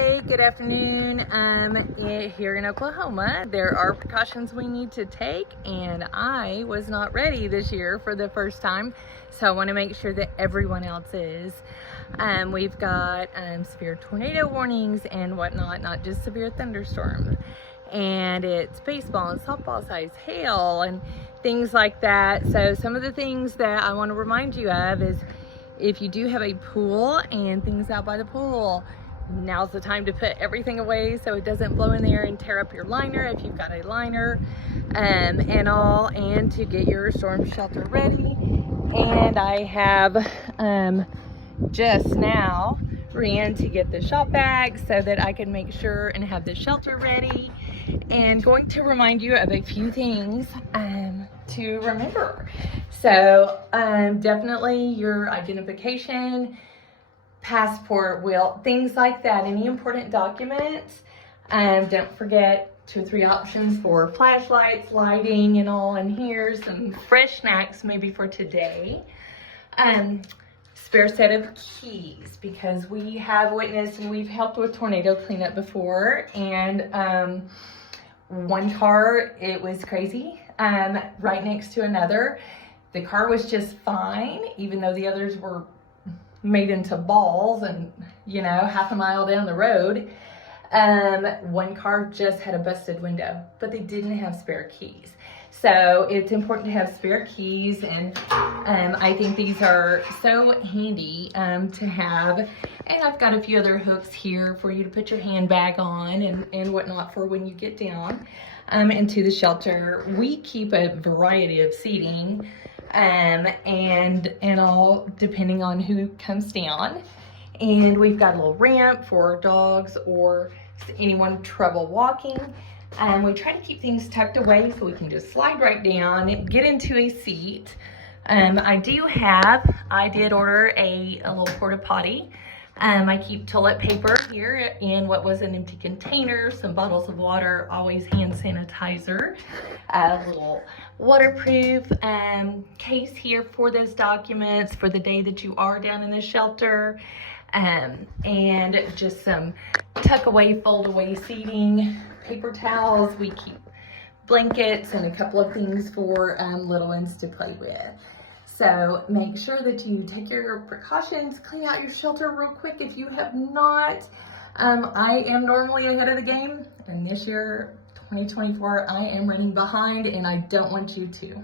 Hey, good afternoon. Here in Oklahoma, there are precautions we need to take, and I was not ready this year for the first time, so I want to make sure that everyone else is. We've got severe tornado warnings and whatnot, not just severe thunderstorms. And it's baseball and softball size hail and things like that. So some of the things that I want to remind you of is if you do have a pool and things out by the pool, now's the time to put everything away so it doesn't blow in there and tear up your liner if you've got a liner and all, and to get your storm shelter ready. And I have just now ran to get the shop bag so that I can make sure and have the shelter ready, and going to remind you of a few things to remember. So definitely your identification, passport, will, things like that, any important documents. Don't forget 2 or 3 options for flashlights, lighting and all, and here's some fresh snacks maybe for today. Spare set of keys, because we have witnessed and we've helped with tornado cleanup before, and one car, it was crazy, right next to another. The car was just fine, even though the others were made into balls and, you know, half a mile down the road. One car just had a busted window, but they didn't have spare keys. So it's important to have spare keys, and I think these are so handy to have. And I've got a few other hooks here for you to put your handbag on and whatnot for when you get down into the shelter. We keep a variety of seating and all, depending on who comes down. And we've got a little ramp for dogs or anyone trouble walking. We try to keep things tucked away so we can just slide right down, get into a seat. I did order a little porta potty. I keep toilet paper here in what was an empty container, some bottles of water, always hand sanitizer, a little waterproof case here for those documents for the day that you are down in the shelter, and just some tuck away, fold away seating, paper towels. We keep blankets and a couple of things for little ones to play with. So make sure that you take your precautions, clean out your shelter real quick if you have not. I am normally ahead of the game, and this year, 2024, I am running behind, and I don't want you to.